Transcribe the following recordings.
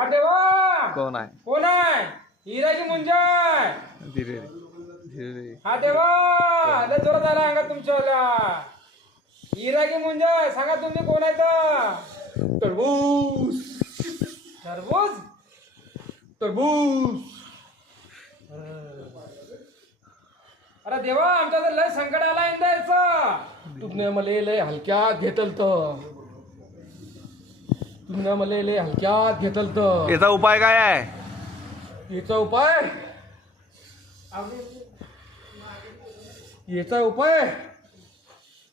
हा देवा कोण आहे? कोण आहे? हिराची मुंजाय. धीरे धीरे. हा देवा लय जोरात आला अंगात तुमच्या. हिराची मुंजाय सांगा तुम्ही कोण आहे तर? टरबूज टरबूज टरबूज. अरे देवा आमच्या तर लय संकट आला इंदायचं. तुमने मला लय हलक्यात घेतल तर तुमने मला लय हलक्यात घेतल तर याचा उपाय काय आहे? याचा उपाय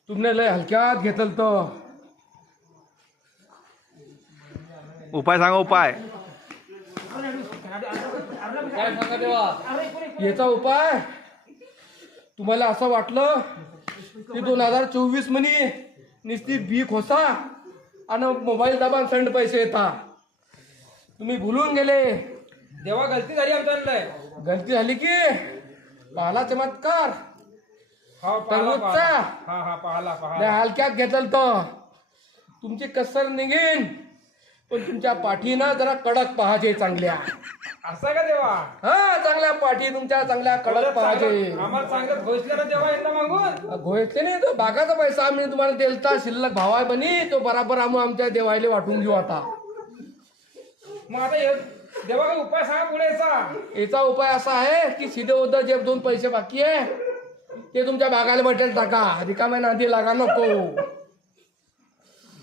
तुमने लय हलक्यात घेतल तर उपाय सांगा उपाय. काय सांगा देवा? याचा उपाय तुम्हाला असं वाटलं की 2024 म्हणे नुसती बी खोसा आणि मोबाईल दाबान संड पैसे येता. तुम्ही भुलून गेले. देवा गलती झाली आमच्या लय. गलती झाली की पाहला चमत्कार हा पाहला टरबूजचा. हा हा पाहला लय पाहला. हलक्यात घेतल तर तुमची कसर निघेन पण तुमच्या पाठीनं जरा कडक पाहायचे चांगल्या. असं का देवा? हा चांगल्या पाठी तुमच्या चांगल्या कडक पाहायचे. आम्हाला सांगत घोषले ना देवा एकदा मागून. घोयचे नाही तो बागाचा पैसा आम्ही तुम्हाला देलता शिल्लक भावा बनी तो बराबर आम्ही आमच्या देवायला वाटून घेऊ. आता मग आता देवा काही उपाय सांगा पुढे याचा. याचा उपाय असा आहे की सीधे उद्या जे 2 पैसे बाकी आहे ते तुमच्या बागाला भेटेल टाका. रिकाम्या नादी लागा नको.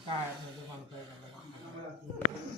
काय